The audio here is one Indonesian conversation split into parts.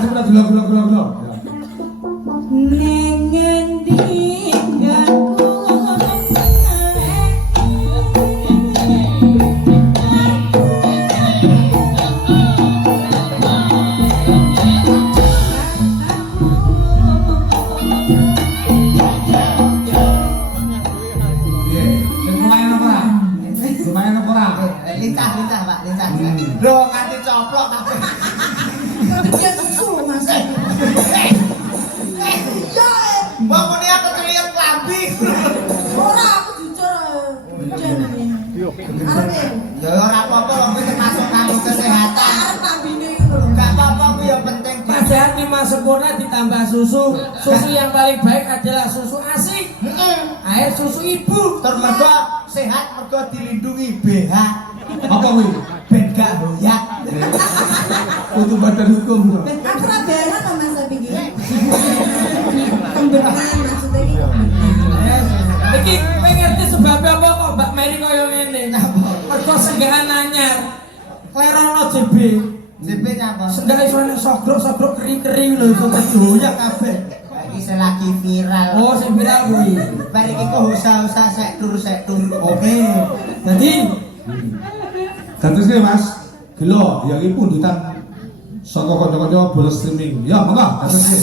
cepetan gelo. Ning ngendi nganggo lincah Pak, lincah. Lho nganti coplok tapi. dia susu Mas. Iya. Wong muni aku keliyep klambi. Ora aku jujur. Ya ora apa-apa wong iki termasuk kanggo kesehatan. Arep ambine Enggak apa-apa ku yang penting Nasihat 5 sempurna ditambah susu. Susu yang paling baik adalah susu ASI. Air susu ibu. tur mergo sehat mergo dilindungi BH. Apa kuwi? Ben gak hoyak. Untuk badan hukum. aku ra beran to Mas iki. Pembenaran maksudnya iki. Iki kowe ngerti sebabnya apa kok Mbak Mary koyo ngene? Mergo senggahan anyar. Klerono JB. JP nyapa? Sendal isone sogrok keri-keri lho iso hoyak kabeh. Iki lagi viral. Oh, sing viral kuwi. Bar iki kok usah-usah sek tur. Oke. Jadi Dados iki Mas, gelo ya iki pundutan saka kanca-kanca bola streaming. Ya, monggo dados iki.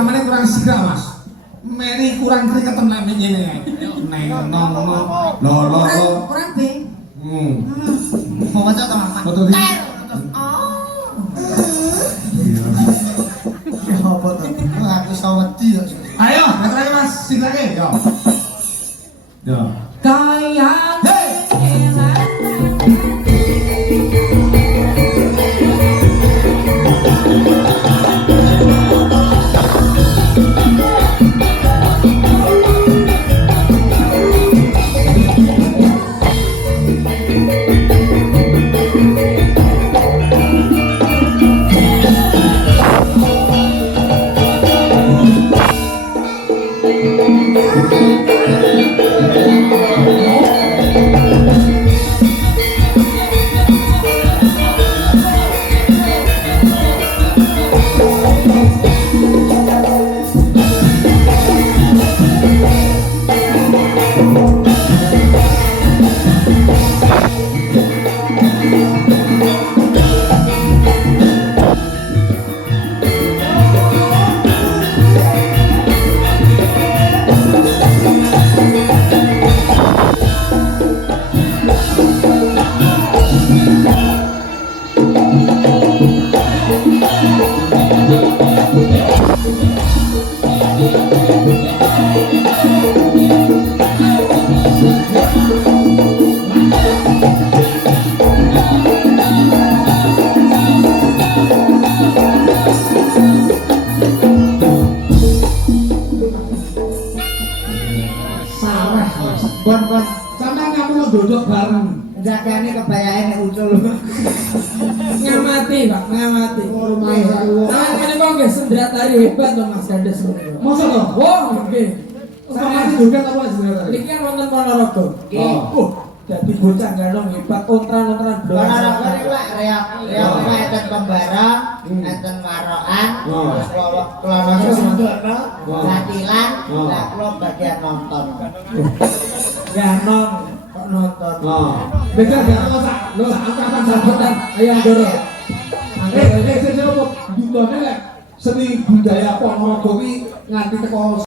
Irama kurang siga mas. Mary kurang keringetan nek ngene. Neng nong lo. Kurang B. Mau maca to, Mas? Betul ini. Oh. Ya apa to? Aku sawedi ya. Ayo, terakhir mas, silakan. Yo. Yo. Kayak Sarah mas. Bon. Sampai kamu lo duduk bareng. Jakane kebayake nek ucul. ngamati Pak, ngamati. Ini kok nggih sendrat tari hebat to Mas Gandes menika. Masa toh? Wah, nggih. Sama si juga apa sebenarnya? Niki kan wonten Ponorogo. Dadi bocah galong hebat ontran-ontran Ponorogo niku lak reok enten pembarong, enten warokan, terus kelana sendono, latilan, lah kula bagian nonton. Ganong kok nonton. Beda gak lo sak angkatan Sambutan ayam dorong. sini apa? Ditone lek seni budaya Ponorogo kuwi nganti teko